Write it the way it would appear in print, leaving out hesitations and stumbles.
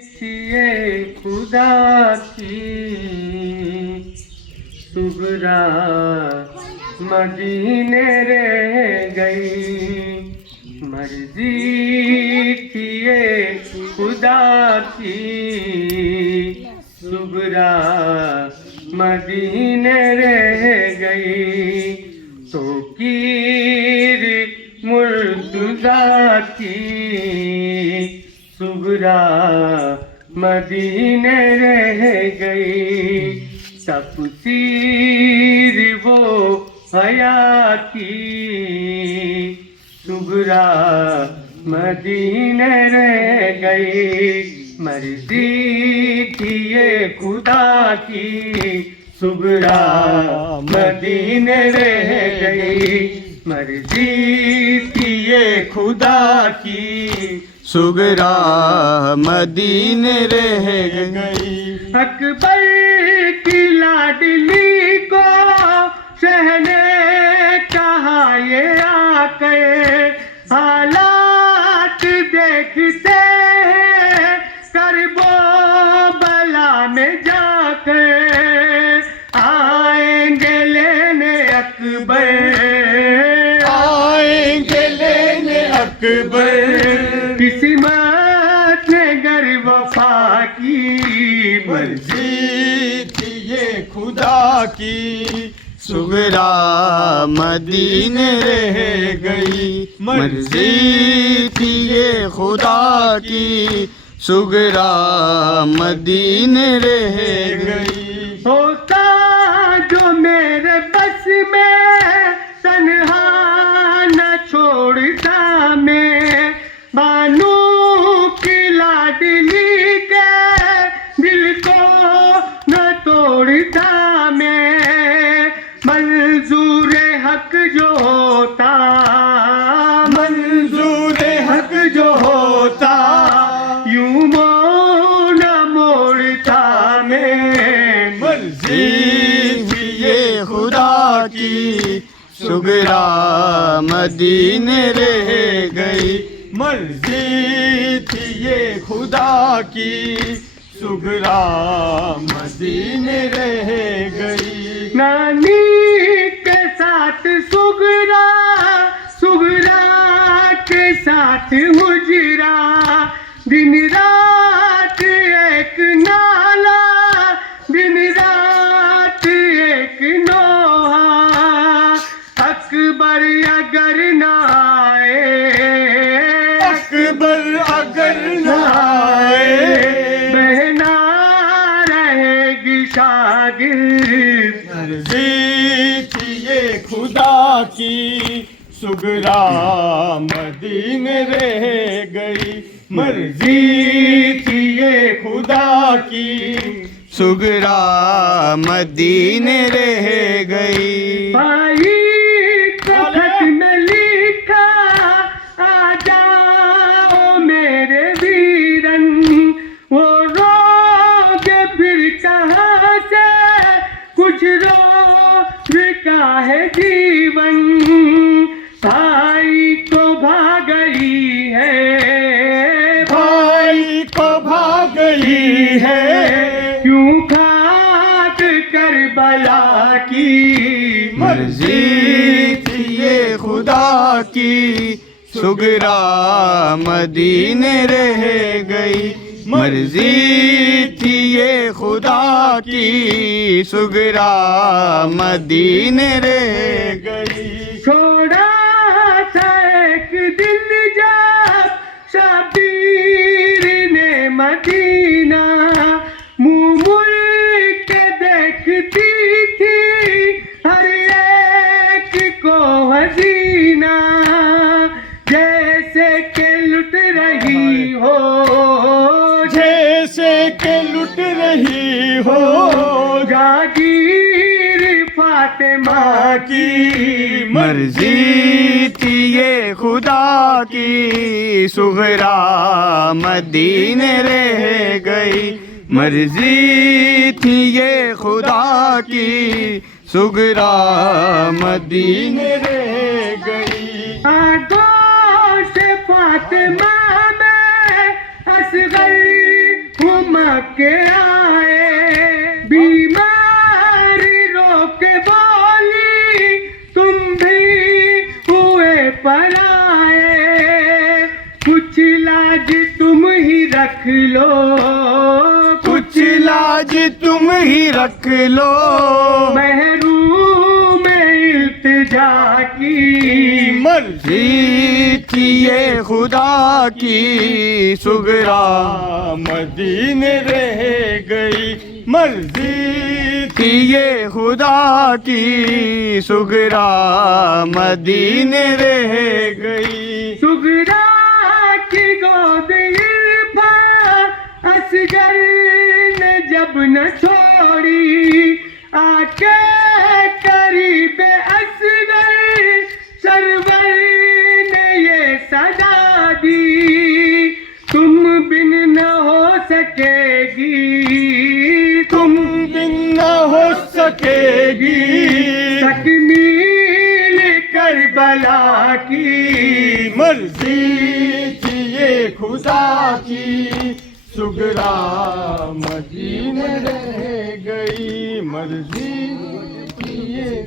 یہ خدا کی صغرا مدینے رہ گئی، مرضی تھی یہ خدا کی صغرا مدینے رہ گئی، تو کیر مرتضیٰ کی صغرا مدینے رہ گئی، تفسیر وہ حیا کی صغرا مدینے رہ گئی، مرضی تھی یہ خدا کی صغرا مدینے رہ گئی، مرضی تھی یہ خدا کی صغرا مدینے رہ گئی، اکبر کی لاڈلی کو شہ نے کہا یہ آ کے حالات دیکھتے کرب و بلا میں جا کے آئیں گے لینے اکبر، آئیں گے لینے اکبر، قسمت نے گر وفا کی مرضی تھی یہ خدا کی صغرا مدینے رہ گئی، مرضی تھی یہ خدا کی صغرا مدینے رہ گئی، ہوتا جو میرے بس میں تنہا نہ چھوڑتا میں، بانو کی لاڈلی کے دل کو نہ توڑتا میں، منظور حق جو ہوتا، منظور حق جو ہوتا، یوں نہ موڑتا میں، مرضی تھی یہ خدا کی صغرا مدینے رہ گئی، مرضی تھی یہ خدا کی صغرا مدینے رہ گئی، نانی کے ساتھ صغرا، صغرا کے ساتھ حجرا، دن رات ایک نالا، دن رات ایک نوحہ، اکبر اگر نہ آئے، اکبر اگر نہ آئے، بہنا رہے گی شاگرد، مرضی تھی یہ خدا کی صغرا مدینے رہ گئی، مرضی تھی یہ خدا کی صغرا مدینے رہ گئی، بھائی کو خط میں لکھا آ جاؤ میرے ویرن، وہ روگے پھر کہاں سے کچھ روز کا ہے جیون، بھائی کو بھاگئی ہے، بھائی کو بھاگئی ہے، کیوں کھاک کربلا کی مرضی تھی یہ خدا کی صغرا مدینے رہ گئی، مرضی تھی یہ خدا کی صغرا مدینے رہ گئی، چھوڑا تھا ایک دن جب شبیر نے مدینہ، منہ مڑ کے دیکھتی تھی ہر ایک کو حسینہ، جیسے کہ لٹ رہی ہو، جیسے کہ لٹ رہی ہو جاگیر فاطمہ کی، مرضی تھی یہ خدا کی صغرا مدینے رہ گئی، مرضی تھی یہ خدا کی صغرا مدینے رہ گئی، آگوش فاطمہ میں اصغر چمک کے آئے، بیماری روک بولی تم بھی ہوئے پرائے، کچھ لاج تم ہی رکھ لو، کچھ لاج تم ہی رکھ لو، محروم التجا کی مرضی تھی یہ خدا کی، سغرا مدینے رہ گئی، مرضی تھی یہ خدا کی، سغرا مدینے رہ گئی، سغرا کی گود عرفان اصغر نے جب نہ چھوڑی، آ کے قریب اصغر سرور نے یہ صدا دی، تم بن نہ ہو سکے گی، تم بن نہ ہو سکے گی، تکمیل کربلا کی مرضی تھی یہ خدا کی، سغرا مدینے رہ گئی، مرضی تھی یہ